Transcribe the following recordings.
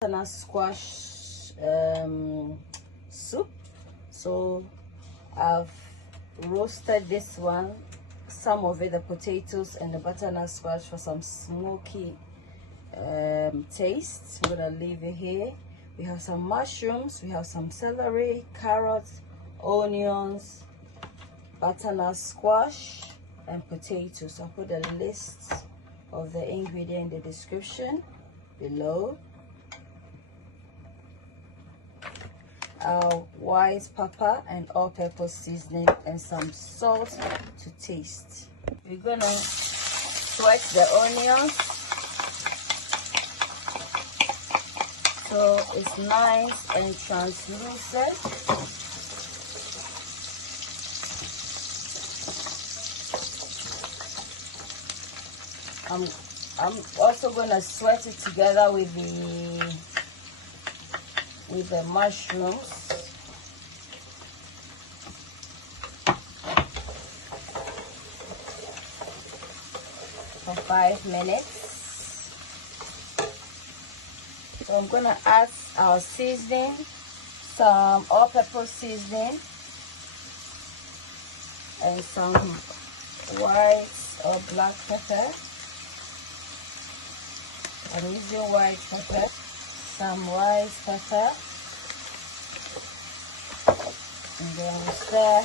butternut squash soup. So I've roasted this one, some of it, the potatoes and the butternut squash, for some smoky taste. I'm gonna leave it here. We have some mushrooms, we have some celery, carrots, onions, butternut squash and potatoes. I'll put a list of the ingredients in the description below. Our white pepper and all-purpose seasoning and some salt to taste. We're gonna sweat the onions so it's nice and translucent. I'm also gonna sweat it together with the mushrooms. For 5 minutes. So I'm gonna add our seasoning, some all-purpose seasoning and some white or black pepper. I'm using white pepper. Some white pepper, and then we stir.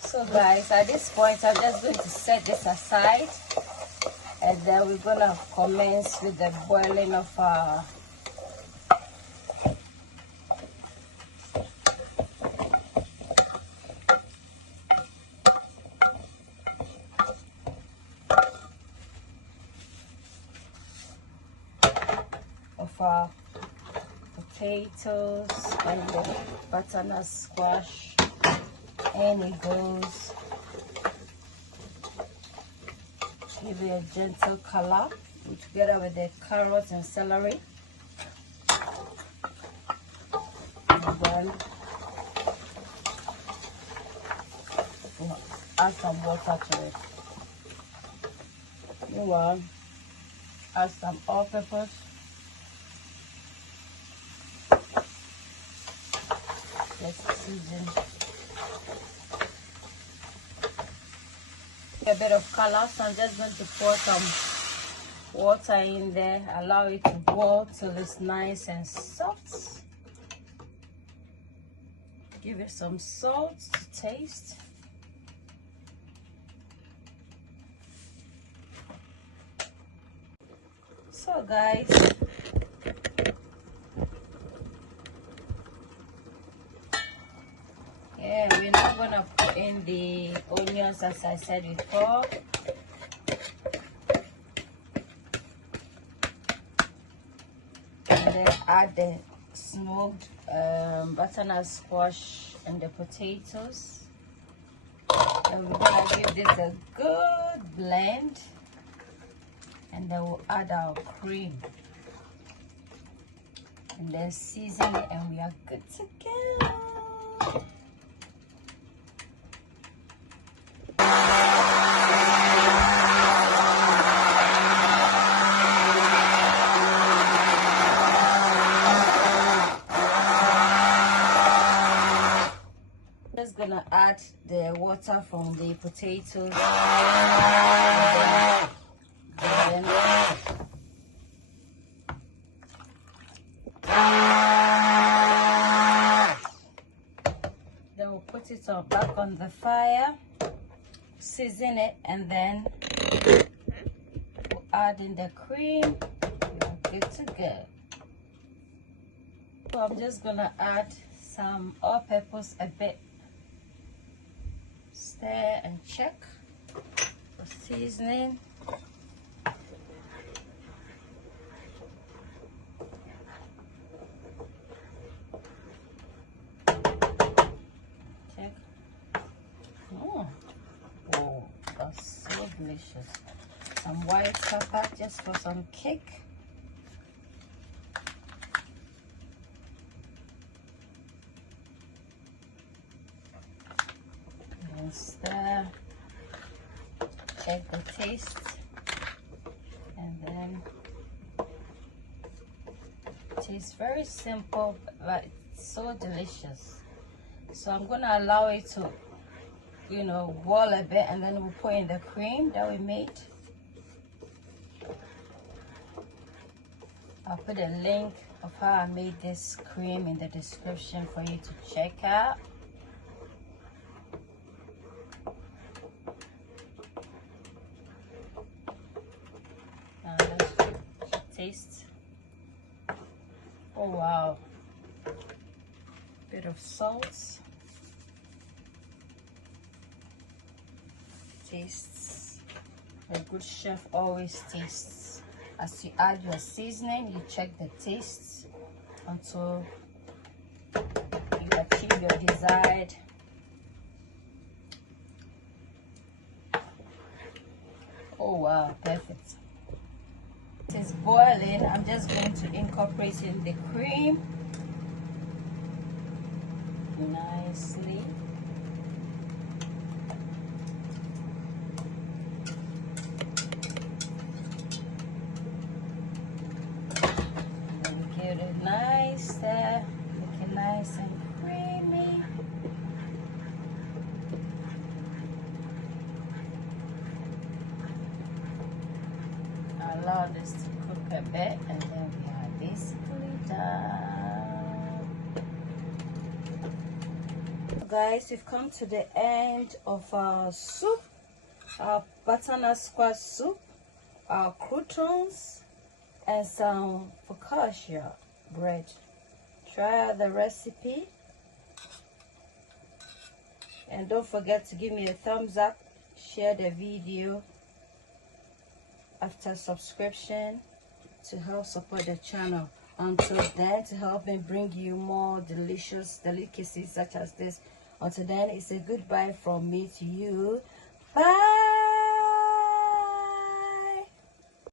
So guys, at this point I'm just going to set this aside, and then we're gonna commence with the boiling of our potatoes and the butternut squash, and it goes. Give it a gentle color together with the carrots and celery. And then we'll add some water to it. Meanwhile, add some all-purpose. Season. A bit of color, so I'm just going to pour some water in there, allow it to boil till it's nice and soft. Give it some salt to taste. So guys, yeah, we're not gonna put in the onions as I said before. And then add the smoked butternut squash and the potatoes. And we're gonna give this a good blend. And then we'll add our cream. And then season it, and we are good to go. Just gonna add the water from the potatoes. And then we'll put it back on the fire, season it, and then we'll add in the cream. We're good to go. So I'm just gonna add some all-purpose, a bit. Stir and check for seasoning. Check. Oh, that's so delicious. Some white pepper just for some kick. and stir. Check the taste, and then it tastes very simple, but it's so delicious. So I'm gonna allow it to, you know, boil a bit, and then we'll put in the cream that we made. I'll put a link of how I made this cream in the description for you to check out. Now let's taste. Oh wow. Bit of salt. Tastes. A good chef always tastes. As you add your seasoning, you check the tastes until you achieve your desired. Oh wow, perfect. It is boiling. I'm just going to incorporate in the cream nicely. Nice there, looking nice and creamy. Allow this to cook a bit, and then we are basically done. Guys, we've come to the end of our soup, our butternut squash soup, our croutons, and some focaccia bread. Try out the recipe, and don't forget to give me a thumbs up, share the video after subscription to help support the channel. Until then, to help me bring you more delicious delicacies such as this. Until then, it's a goodbye from me to you. Bye.